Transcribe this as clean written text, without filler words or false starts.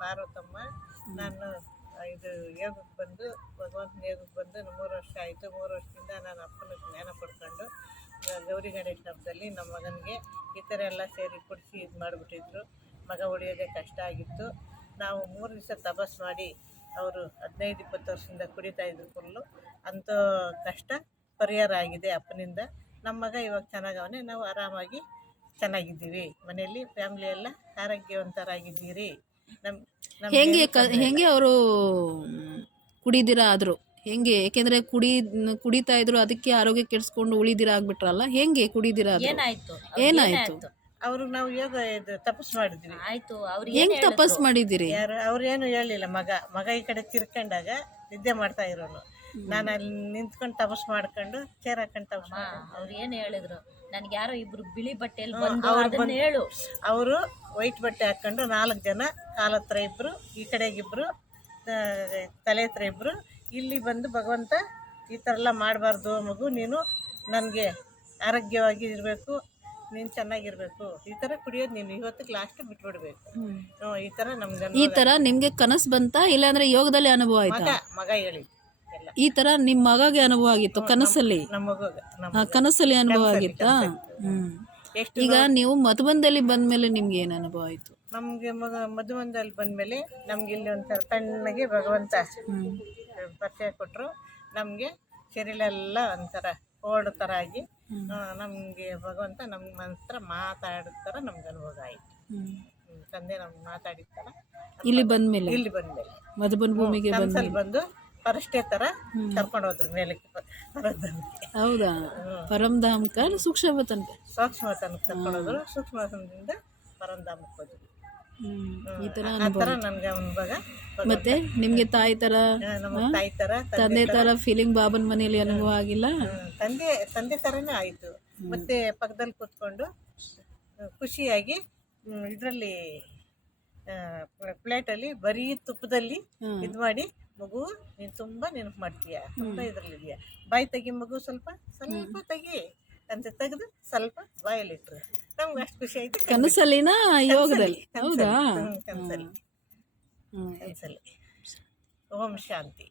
ಪಾರ್ವತಮ್ಮ. ನಾನು ಇದು ಯೋಗಕ್ಕೆ ಬಂದು ಭಗವಂತನ ಯೋಗಕ್ಕೆ ಬಂದು 3 ವರ್ಷ ಆಯಿತು. 3 ವರ್ಷದಿಂದ ನಾನು ಅಪ್ಪನ ಜ್ಞಾನ ಪಡ್ಕೊಂಡು ಗೌರಿ ಗಣೇಶ ಹಬ್ಬದಲ್ಲಿ ನಮ್ಮ ಮಗನಿಗೆ ಈ ಥರ ಎಲ್ಲ ಸೇರಿ ಕುಡಿಸಿ ಇದು ಮಾಡಿಬಿಟ್ಟಿದ್ರು. ಮಗ ಉಳಿಯೋದೇ ಕಷ್ಟ ಆಗಿತ್ತು. ನಾವು 3 ದಿವಸ ತಪಸ್ ಮಾಡಿ ಅವರು 15-20 ವರ್ಷದಿಂದ ಕುಡಿತಾಯಿದ್ರು ಫುಲ್ಲು. ಅಂಥ ಕಷ್ಟ ಪರಿಹಾರ ಆಗಿದೆ ಅಪ್ಪನಿಂದ. ನಮ್ಮ ಮಗ ಇವಾಗ ಚೆನ್ನಾಗವನೇ. ನಾವು ಆರಾಮಾಗಿ ಚೆನ್ನಾಗಿದ್ದೀವಿ. ಮನೆಯಲ್ಲಿ ಫ್ಯಾಮಿಲಿ ಎಲ್ಲ ಆರೋಗ್ಯವಂತರಾಗಿದ್ದೀರಿ. ಹೆಂಗೆ ಅವರು ಕುಡಿದಿರ ಆದ್ರು ಹೆಂಗೆ? ಯಾಕೆಂದ್ರೆ ಕುಡಿತಾ ಇದ್ರು, ಅದಕ್ಕೆ ಆರೋಗ್ಯ ಕೆಡಿಸ್ಕೊಂಡು ಉಳಿದಿರ ಆಗ್ಬಿಟ್ರಲ್ಲ, ಹೆಂಗೆ ಕುಡಿದಿರ? ಏನಾಯ್ತು? ಅವ್ರು ನಾವು ಯೋಗ ಇದು ತಪಸ್ ಮಾಡಿದ್ವಿ. ಹೆಂಗ್ ತಪಸ್ ಮಾಡಿದಿರಿ? ಯಾರು ಅವ್ರೇನು ಹೇಳಿಲ್ಲ. ಮಗ ಈ ಕಡೆ ತಿರ್ಕೊಂಡಾಗ ನಿದ್ದೆ ಮಾಡ್ತಾ ಇರೋನು. ನಾನು ಅಲ್ಲಿ ನಿಂತ್ಕೊಂಡು ತಪಸ್ ಮಾಡ್ಕೊಂಡು ಚೇರ್ ಹಾಕೊಂಡು ತಪಸ್ ಅವ್ರು ಏನು ಹೇಳಿದ್ರು, ನನ್ಗೆ ಯಾರೋ ಇಬ್ರು ಬಿಳಿ ಬಟ್ಟೆಯಲ್ಲಿ ಹೇಳು. ಅವರು ವೈಟ್ ಬಟ್ಟೆ ಹಾಕೊಂಡು 4 ಜನ, ಕಾಲ ಹತ್ರ ಇಬ್ರು, ಈ ಕಡೆಗಿಬ್ರು, ತಲೆ ಹತ್ರ ಇಬ್ರು, ಇಲ್ಲಿ ಬಂದು ಭಗವಂತ ಈ ಥರ ಎಲ್ಲ ಮಾಡಬಾರ್ದು ಮಗು, ನೀನು ನನಗೆ ಆರೋಗ್ಯವಾಗಿ ಇರಬೇಕು, ನೀನು ಚೆನ್ನಾಗಿರ್ಬೇಕು, ಈ ಥರ ಕುಡಿಯೋದು ನೀನು ಇವತ್ತಿಗೆ ಲಾಸ್ಟ್ ಬಿಟ್ಬಿಡ್ಬೇಕು. ಈ ಥರ ನಮ್ಗೆ ಈ ತರ ನಿಮ್ಗೆ ಕನಸು ಬಂತಾ, ಇಲ್ಲಾಂದ್ರೆ ಯೋಗದಲ್ಲಿ ಅನುಭವ ಆಯ್ತಾ? ಮಗ ಹೇಳಿ ಈ ತರ ನಿಮ್ ಮಗಗೆ ಅನುಭವ ಆಗಿತ್ತು ಕನಸಲ್ಲಿ? ಕನಸಲ್ಲಿ ಅನುಭವ ಆಗಿತ್ತಾ? ಈಗ ನೀವು ಮಧುಬನದಲ್ಲಿ ಬಂದ್ಮೇಲೆ ನಿಮ್ಗೆ ಏನ್ ಅನುಭವ ಆಯ್ತು? ನಮ್ಗೆ ಮಧುಬನದಲ್ಲಿ ಬಂದ್ಮೇಲೆ ನಮ್ಗೆ ಇಲ್ಲಿ ಒಂಥರ ತಣ್ಣಗೆ ಭಗವಂತ ಪರಿಚಯ ಕೊಟ್ಟರು. ನಮಗೆ ಶರೀರೆಲ್ಲ ಒಂಥರ ಓಡೋ ಥರ ಆಗಿ ನಮಗೆ ಭಗವಂತ ನಮ್ಮ ಹತ್ರ ಮಾತಾಡೋ ಥರ ನಮ್ಗೆ ಅನುಭವ ಆಯಿತು. ತಂದೆ ನಮ್ಗೆ ಮಾತಾಡಿದ ಥರ ಇಲ್ಲಿ ಬಂದ್ಮೇಲೆ ಮಧುಬನ ಭೂಮಿಗೆ ಬಂದು ಫರಷ್ಟೇ ಥರ ಕರ್ಕೊಂಡು ಹೋದ್ರು ಮೇಲಕ್ಕೆ, ಪರಮಧಾಮಕ್ಕೆ. ಹೌದಾ? ಪರಮಧಾಮಕ್ಕೆ ಸೂಕ್ಷ್ಮ ತನಕ ಕರ್ಕೊಂಡು ಹೋದ್ರು. ಸೂಕ್ಷ್ಮದಿಂದ ಪರಮಧಾಮಕ್ಕೆ ಹೋದ್ವಿ. ಈ ತರ ನನ್ಗೆ ಅನುಭವ. ಮತ್ತೆ ನಿಮ್ಗೆ ತಾಯಿ ತರ, ತಾಯಿ ತರ, ತಂದೆ ತರ ಫೀಲಿಂಗ್ ಬಾಬನ್ ಮನೆಯಲ್ಲಿ ಅನುಭವ ಆಗಿಲ್ಲ? ತಂದೆ ತರನೇ ಆಯ್ತು. ಮತ್ತೆ ಪಕ್ಕದಲ್ಲಿ ಕೂತ್ಕೊಂಡು ಖುಷಿಯಾಗಿ ಇದರಲ್ಲಿ ಪ್ಲೇಟಲ್ಲಿ ಬರೀ ತುಪ್ಪದಲ್ಲಿ ಇದು ಮಾಡಿ, ಮಗು ನೀನು ತುಂಬಾ ನೆನಪು ಮಾಡ್ತೀಯ, ತುಂಬಾ ಇದ್ರಲ್ಲಿದೆಯಾ, ಬಾಯಿ ತೆಗಿ ಮಗು, ಸ್ವಲ್ಪ ತೆಗಿ ಅಂತ ತೆಗೆದು ಸ್ವಲ್ಪ ಬಾಯಲ್ಲಿಟ್ರು. ನಮ್ಗೆ ಅಷ್ಟು ಖುಷಿ ಆಯ್ತು. ಕನಸಲ್ಲಿನ ಯೋಗದಲ್ಲಿ? ಹೌದಾ? ಕನಸಲ್ಲಿ. ಓಂ ಶಾಂತಿ.